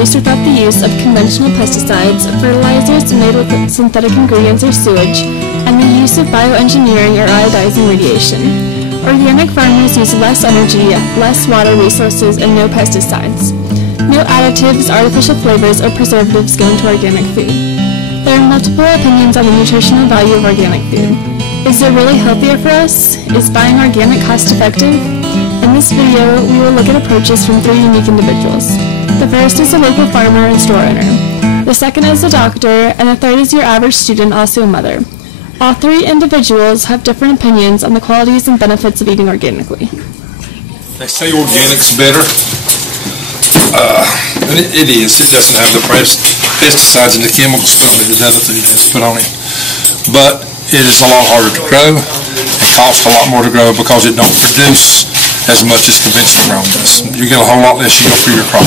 raised without the use of conventional pesticides, fertilizers made with synthetic ingredients or sewage, and the use of bioengineering or iodizing radiation. Organic farmers use less energy, less water resources, and no pesticides. No additives, artificial flavors, or preservatives go into organic food. There are multiple opinions on the nutritional value of organic food. Is it really healthier for us? Is buying organic cost-effective? In this video, we will look at approaches from three unique individuals. The first is a local farmer and store owner. The second is a doctor, and the third is your average student, also a mother. All three individuals have different opinions on the qualities and benefits of eating organically. They say organic's better. And it is. It doesn't have the pesticides and the chemical stuff that the other food has put on it. But it is a lot harder to grow and costs a lot more to grow because it don't produce as much as conventional grown does. You get a whole lot less yield for your crop.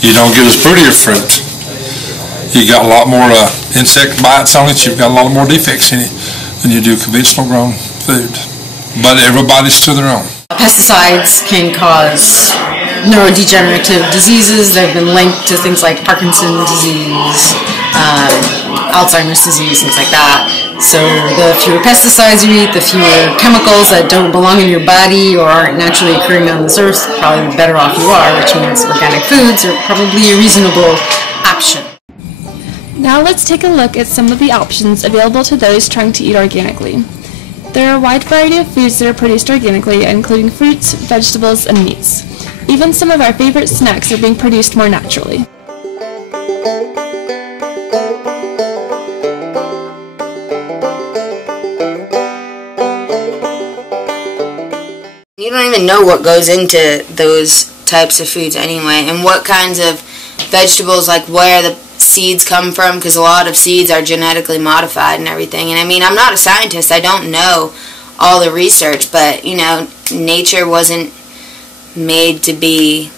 You don't get as prettier fruit. You got a lot more insect bites on it. You've got a lot more defects in it than you do conventional grown food. But everybody's to their own. Pesticides can cause neurodegenerative diseases. They've been linked to things like Parkinson's disease, Alzheimer's disease, things like that. So the fewer pesticides you eat, the fewer chemicals that don't belong in your body or aren't naturally occurring on this earth, probably the better off you are, which means organic foods are probably a reasonable option. Now let's take a look at some of the options available to those trying to eat organically. There are a wide variety of foods that are produced organically, including fruits, vegetables, and meats. Even some of our favorite snacks are being produced more naturally. You don't even know what goes into those types of foods anyway, and what kinds of vegetables, like where the seeds come from, because a lot of seeds are genetically modified and everything. And I mean, I'm not a scientist, I don't know all the research, but you know, nature wasn't made to be,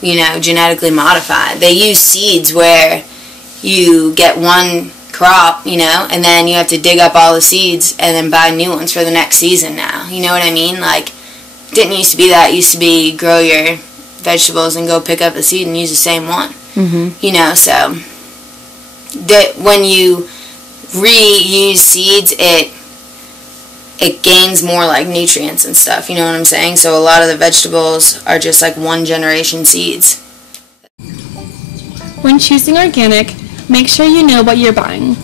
you know, genetically modified. They use seeds where you get one crop, you know, and then you have to dig up all the seeds and then buy new ones for the next season now. You know what I mean? Like, it didn't used to be that. It used to be grow your vegetables and go pick up a seed and use the same one. You know, so that when you reuse seeds, it gains more like nutrients and stuff, you know what I'm saying? So a lot of the vegetables are just like one generation seeds. When choosing organic, make sure you know what you're buying.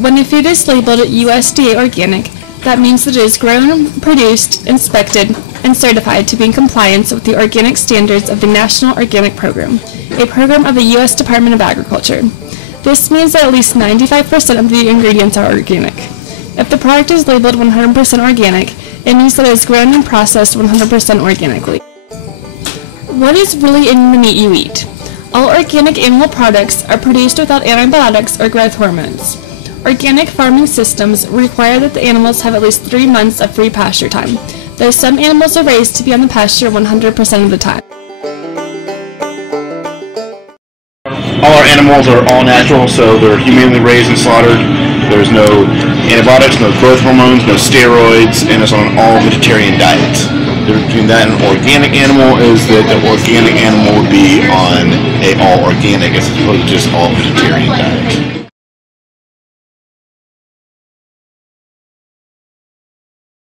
When a food is labeled USDA organic, that means that it is grown, produced, inspected, and certified to be in compliance with the organic standards of the National Organic Program, a program of the U.S. Department of Agriculture. This means that at least 95% of the ingredients are organic. If the product is labeled 100% organic, it means that it is grown and processed 100% organically. What is really in the meat you eat? All organic animal products are produced without antibiotics or growth hormones. Organic farming systems require that the animals have at least 3 months of free pasture time, though some animals are raised to be on the pasture 100% of the time. All our animals are all natural, so they're humanely raised and slaughtered. There's no antibiotics, no growth hormones, no steroids, and it's on an all-vegetarian diet. The difference between that and an organic animal is that the organic animal would be on a all-organic as opposed to just all-vegetarian diet.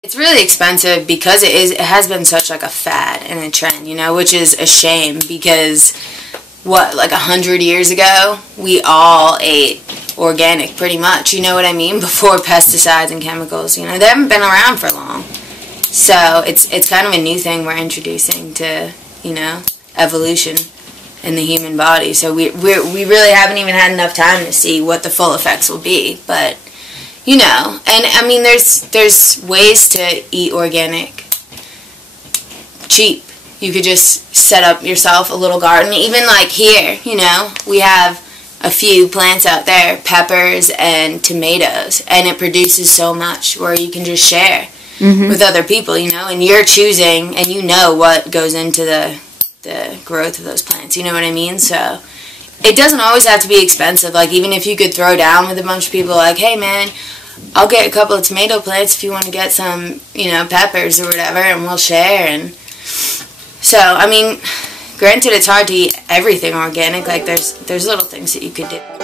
It's really expensive because it has been such like a fad and a trend, you know, which is a shame because like 100 years ago, we all ate organic pretty much, you know what I mean, before pesticides and chemicals, you know, they haven't been around for long. So it's kind of a new thing we're introducing to, you know, evolution in the human body. So we really haven't even had enough time to see what the full effects will be, but you know, and I mean, there's ways to eat organic cheap. You could just set up yourself a little garden. Even like here, you know, we have a few plants out there, peppers and tomatoes, and it produces so much where you can just share with other people, you know, and you're choosing and you know what goes into the growth of those plants, you know what I mean? So it doesn't always have to be expensive. Like, even if you could throw down with a bunch of people, like, hey man, I'll get a couple of tomato plants if you want to get some, you know, peppers or whatever, and we'll share. And so, I mean, Granted, it's hard to eat everything organic. Like there's little things that you could do.